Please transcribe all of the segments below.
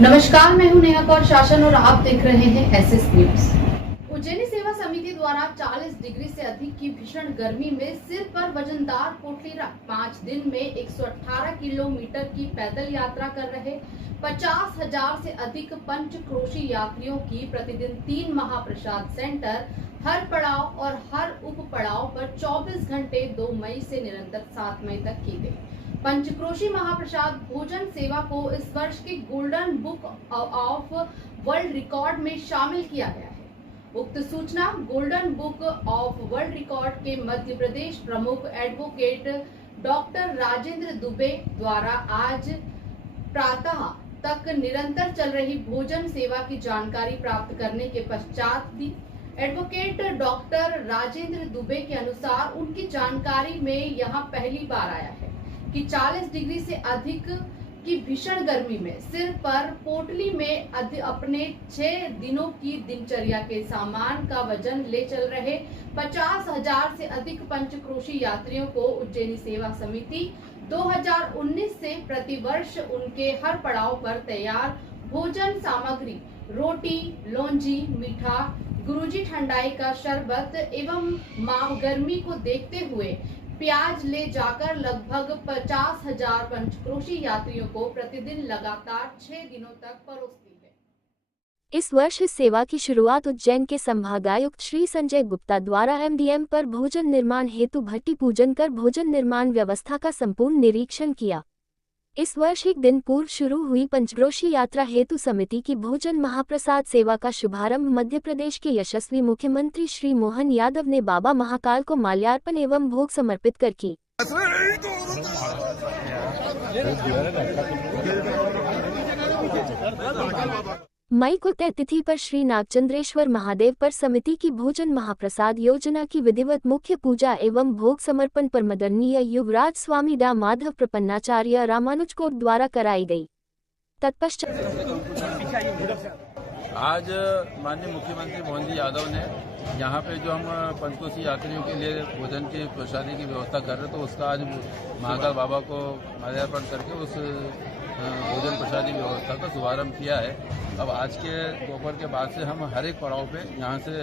नमस्कार, मैं हूं नेहा कौर शासन और आप देख रहे हैं एसएस न्यूज। उज्जैनी सेवा समिति द्वारा 40 डिग्री से अधिक की भीषण गर्मी में सिर पर वजनदार पोटली रख 5 दिन में 118 किलोमीटर की पैदल यात्रा कर रहे 50,000 से अधिक पंचक्रोशी यात्रियों की प्रतिदिन 3 महाप्रसाद सेंटर हर पड़ाव और हर उप पड़ाव पर 24 घंटे 2 मई से निरंतर 7 मई तक की गई। पंचक्रोशी महाप्रसाद भोजन सेवा को इस वर्ष के golden book of world record में शामिल किया गया है। उक्त सूचना golden book of world record के मध्य प्रदेश प्रमुख एडवोकेट डॉक्टर राजेंद्र दुबे द्वारा आज प्रातः तक निरंतर चल रही भोजन सेवा की जानकारी प्राप्त करने के पश्चात दी। एडवोकेट डॉक्टर राजेंद्र दुबे के अनुसार उनकी जानकारी में यहां पहली बार आया है कि 40 डिग्री से अधिक की भीषण गर्मी में सिर पर पोटली में अपने 6 दिनों की दिनचर्या के सामान का वजन ले चल रहे 50,000 से अधिक पंचक्रोशी यात्रियों को उज्जैनी सेवा समिति 2019 से प्रतिवर्ष उनके हर पड़ाव पर तैयार भोजन सामग्री, रोटी, लौंजी, मीठा, गुरुजी ठंडाई का शरबत एवं गर्मी को देखते हुए प्याज ले जाकर लगभग 50,000 पंचक्रोशी यात्रियों को प्रतिदिन लगातार 6 दिनों तक परोसती है। इस वर्ष इस सेवा की शुरुआत उज्जैन के संभागायुक्त श्री संजय गुप्ता द्वारा एमडीएम पर भोजन निर्माण हेतु भट्टी पूजन कर भोजन निर्माण व्यवस्था का संपूर्ण निरीक्षण किया। इस वर्ष एक दिन पूर्व शुरू हुई पंचक्रोशी यात्रा हेतु समिति की भोजन महाप्रसाद सेवा का शुभारंभ मध्य प्रदेश के यशस्वी मुख्यमंत्री श्री मोहन यादव ने बाबा महाकाल को माल्यार्पण एवं भोग समर्पित कर की। मई को तय तिथि पर श्री नागचंद्रेश्वर महादेव पर समिति की भोजन महाप्रसाद योजना की विधिवत मुख्य पूजा एवं भोग समर्पण परमदरणीय युवराज स्वामी डा माधव प्रपन्नाचार्य रामानुजकोट द्वारा कराई गई। तत्पश्चात आज माननीय मुख्यमंत्री मोहन जी यादव ने यहाँ पे जो हम पंचकोशी यात्रियों के लिए भोजन की प्रसादी की व्यवस्था कर रहे, तो उसका आज महाकाल बाबा को माल्यार्पण करके उस भोजन प्रसादी व्यवस्था का शुभारंभ किया है। अब आज के दोपहर के बाद से हम हर एक पड़ाव पे यहाँ से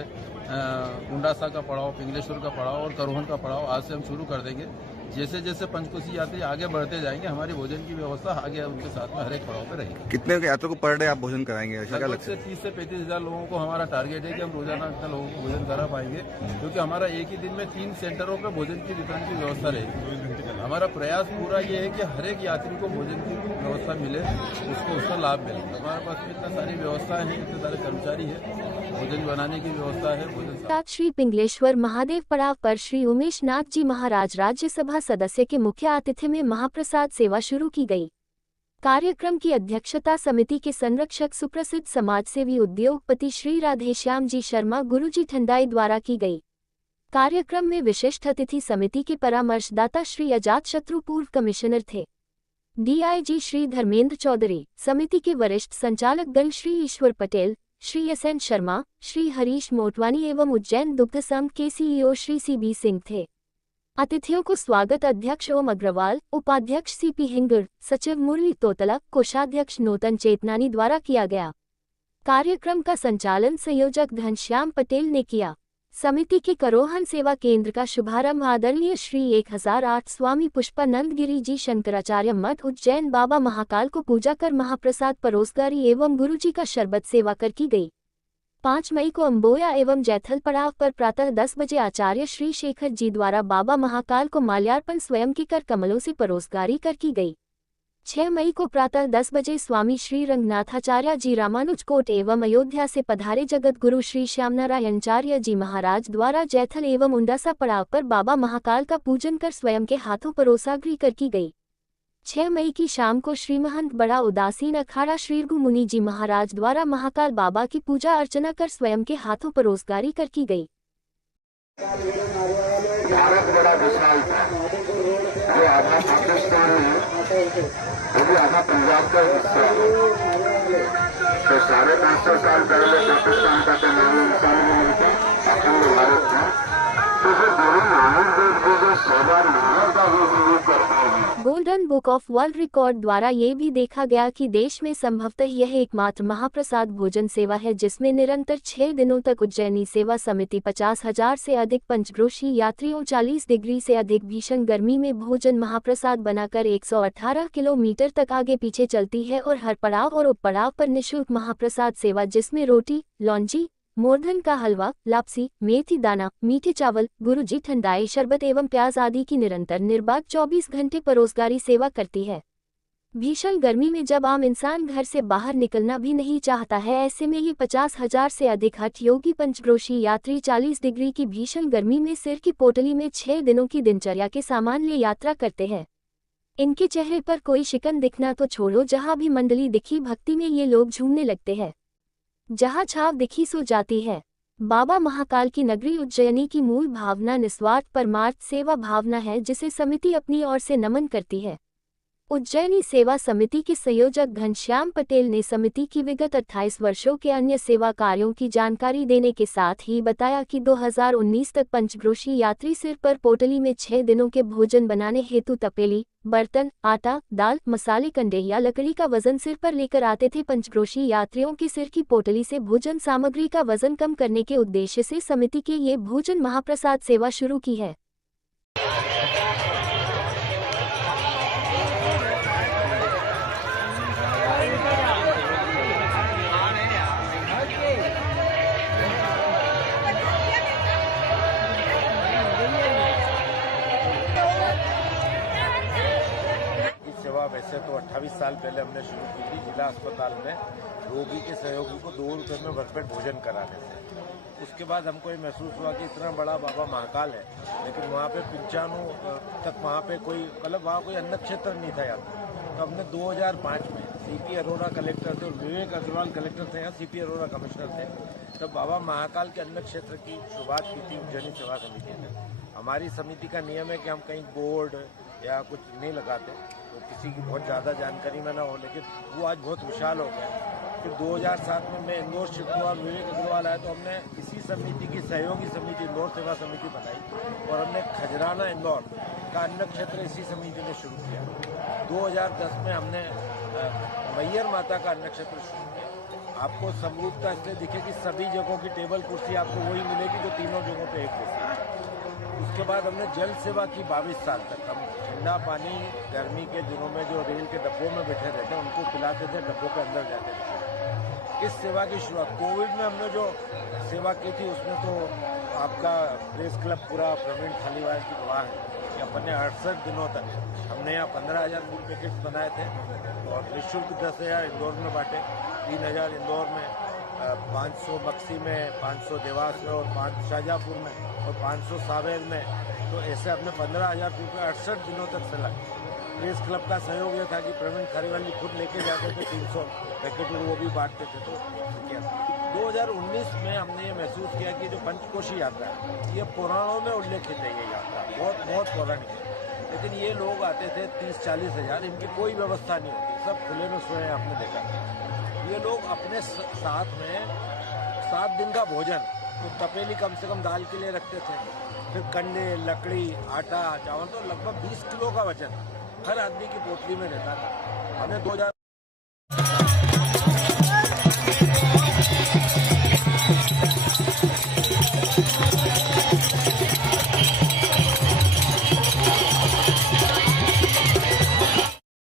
उंडासा का पड़ाव, पिंगलेश्वर का पड़ाव और करोहन का पड़ाव आज से हम शुरू कर देंगे। जैसे जैसे पंचकोशी यात्री आगे बढ़ते जाएंगे, हमारी भोजन की व्यवस्था आगे उनके साथ में हर एक पड़ाव पे रहेगी। कितने यात्रियों को पर डे आप भोजन कराएंगे? लगभग से 30 से 35 हजार लोगों को हमारा टारगेट है कि हम रोजाना इतना लोगों को भोजन करा पाएंगे, क्योंकि हमारा एक ही दिन में 3 सेंटरों पर भोजन की वितरण की व्यवस्था रहेगी। हमारा प्रयास पूरा ये है कि हर एक यात्री को भोजन की व्यवस्था मिले, उसका लाभ मिले। हमारे पास में इतना सारी व्यवस्थाएं हैं, इतने सारे कर्मचारी है, भोजन बनाने की व्यवस्था है। भोजन श्री पिंगलेश्वर महादेव पड़ाव पर श्री उमेश नाथ जी महाराज राज्यसभा सदस्य के मुख्य आतिथ्य में महाप्रसाद सेवा शुरू की गई। कार्यक्रम की अध्यक्षता समिति के संरक्षक सुप्रसिद्ध समाजसेवी उद्योगपति श्री राधेश्याम जी शर्मा गुरुजी ठंडाई द्वारा की गई। कार्यक्रम में विशिष्ट अतिथि समिति के परामर्शदाता श्री अजात शत्रु पूर्व कमिश्नर थे। डीआईजी श्री धर्मेंद्र चौधरी, समिति के वरिष्ठ संचालक गण श्री ईश्वर पटेल, श्री एसएन शर्मा, श्री हरीश मोटवानी एवं उज्जैन दुग्ध संघ के सीईओ श्री सीबी सिंह थे। अतिथियों को स्वागत अध्यक्ष ओम अग्रवाल, उपाध्यक्ष सीपी हिंगड़, सचिव मुरली तोतला, कोषाध्यक्ष नूतन चेतनानी द्वारा किया गया। कार्यक्रम का संचालन संयोजक घनश्याम पटेल ने किया। समिति के करोहन सेवा केंद्र का शुभारंभ आदरणीय श्री 1008 स्वामी पुष्पानंद गिरी जी शंकराचार्य मठ उज्जैन बाबा महाकाल को पूजा कर महाप्रसाद परोसगारी एवं गुरुजी का शरबत सेवा कर की गई। 5 मई को अम्बोया एवं जैथल पड़ाव पर प्रातः 10 बजे आचार्य श्री शेखर जी द्वारा बाबा महाकाल को माल्यार्पण स्वयं के कर कमलों से परोसगारी कर की गई। 6 मई को प्रातः 10 बजे स्वामी श्री रंगनाथाचार्य जी रामानुजकोट एवं अयोध्या से पधारे जगत गुरु श्री श्यामनारायणचार्य जी महाराज द्वारा जैथल एवं उंडासा पड़ाव पर बाबा महाकाल का पूजन कर स्वयं के हाथों परोसाग्री कर की गई। 6 मई की शाम को श्री महंत बड़ा उदासीन अखाड़ा श्री रघु मुनि जी महाराज द्वारा महाकाल बाबा की पूजा अर्चना कर स्वयं के हाथों परोसगारी कर की गई। भारत बड़ा विशाल था, जो आधा पाकिस्तान है, वो भी आधा पंजाब का हिस्सा है। तो 550 साल पहले पाकिस्तान का तो नाम इंसान नहीं था, अखंड भारत था। तो जो गुरु नानक देव जी जो सेवा नानक का भी करते हैं golden book of world record द्वारा ये भी देखा गया कि देश में संभवतः यह एकमात्र महाप्रसाद भोजन सेवा है जिसमें निरंतर 6 दिनों तक उज्जैनी सेवा समिति 50,000 से अधिक पंचक्रोशी यात्रियों 40 डिग्री से अधिक भीषण गर्मी में भोजन महाप्रसाद बनाकर 118 किलोमीटर तक आगे पीछे चलती है और हर पड़ाव और उपपड़ाव पर निःशुल्क महाप्रसाद सेवा जिसमें रोटी, लौंजी, मोरधन का हलवा, लापसी, मेथी दाना, मीठे चावल, गुरुजी ठंडाई शरबत एवं प्याज आदि की निरंतर निर्बाध 24 घंटे परोसगारी सेवा करती है। भीषण गर्मी में जब आम इंसान घर से बाहर निकलना भी नहीं चाहता है, ऐसे में ये 50,000 से अधिक हठ योगी पंचक्रोशी यात्री 40 डिग्री की भीषण गर्मी में सिर की पोटली में 6 दिनों की दिनचर्या के सामान ले यात्रा करते हैं। इनके चेहरे पर कोई शिकन दिखना तो छोड़ो, जहाँ भी मंडली दिखी भक्ति में ये लोग झूमने लगते हैं। जहाँ छाव दिखी सो जाती है। बाबा महाकाल की नगरी उज्जैनी की मूल भावना निस्वार्थ परमार्थ सेवा भावना है जिसे समिति अपनी ओर से नमन करती है। उज्जैनी सेवा समिति के संयोजक घनश्याम पटेल ने समिति की विगत 28 वर्षों के अन्य सेवा कार्यों की जानकारी देने के साथ ही बताया कि 2019 तक पंचक्रोशी यात्री सिर पर पोटली में 6 दिनों के भोजन बनाने हेतु तपेली, बर्तन, आटा, दाल, मसाले, कंडे या लकड़ी का वजन सिर पर लेकर आते थे। पंचक्रोशी यात्रियों की सिर की पोटली से भोजन सामग्री का वजन कम करने के उद्देश्य से समिति के ये भोजन महाप्रसाद सेवा शुरू की है। वैसे तो 28 साल पहले हमने शुरू की थी जिला अस्पताल में रोगी के सहयोगी को 2 रुपये में भरपेट भोजन कराने से। उसके बाद हमको ये महसूस हुआ कि इतना बड़ा बाबा महाकाल है लेकिन वहाँ पे 95 तक वहाँ पे कोई मतलब वहाँ कोई अन्न क्षेत्र नहीं था यहाँ। तो हमने 2005 में सीपी अरोड़ा कलेक्टर थे और विवेक अग्रवाल कलेक्टर थे, यहाँ सीपी अरोड़ा कमिश्नर थे, तब बाबा महाकाल के अन्न क्षेत्र की शुरुआत की थी उज्जैनी सेवा समिति ने। हमारी समिति का नियम है कि हम कहीं बोर्ड या कुछ नहीं लगाते तो किसी की बहुत ज़्यादा जानकारी में ना हो, लेकिन वो आज बहुत विशाल हो गया। फिर 2007 में मैं इंदौर शिफ्ट हुआ, विवेक अग्रवाल आया तो हमने इसी समिति की सहयोगी समिति इंदौर सेवा समिति बनाई और हमने खजराना इंदौर का अन्न क्षेत्र इसी समिति ने शुरू किया। 2010 में हमने मैयर माता का अन्न क्षेत्र शुरू किया। आपको समरूपता इसलिए दिखे कि सभी जगहों की टेबल कुर्सी आपको वही मिलेगी जो तीनों जगहों पे एक जैसी है। उसके बाद हमने जल सेवा की 22 साल तक। हम ठंडा पानी गर्मी के दिनों में जो रेल के डब्बों में बैठे रहते हैं उनको पिलाते थे, डब्बों के अंदर जाते थे। इस सेवा की शुरुआत कोविड में हमने जो सेवा की थी उसमें तो आपका प्रेस क्लब पूरा प्रवीण खालीवाल की गवाह है कि अपने 68 दिनों तक हमने यहाँ 15,000 फूड पैकेट्स बनाए थे और निःशुल्क 10,000 इंदौर में बांटे, 3,000 इंदौर में, 500 बक्सी में, 500 देवास में और 5 शाहजहाँपुर में और 500 सावेर में। तो ऐसे अपने 15,000 रुपये 68 दिनों तक चला। प्रेस क्लब का सहयोग ये था कि प्रवीण खालीवाल जी खुद लेके जाते थे 300 पैकेट और वो भी बांटते थे। तो 2019 में हमने ये महसूस किया कि जो पंचकोशी यात्रा है ये पुराणों में उल्लेखित है। ये यात्रा बहुत पौराणिक है, लेकिन ये लोग आते थे 30-40 हज़ार, इनकी कोई व्यवस्था नहीं होती, सब खुले में सोए आपने देखा। ये लोग अपने साथ में 7 दिन का भोजन तो तपेली कम से कम दाल के लिए रखते थे, फिर कंडे, लकड़ी, आटा, चावल, तो लगभग 20 किलो का वजन हर आदमी की पोटली में रहता था। हमें 2000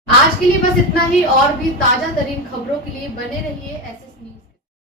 आज के लिए बस इतना ही। और भी ताजा तरीन खबरों के लिए बने रहिए एसएस न्यूज।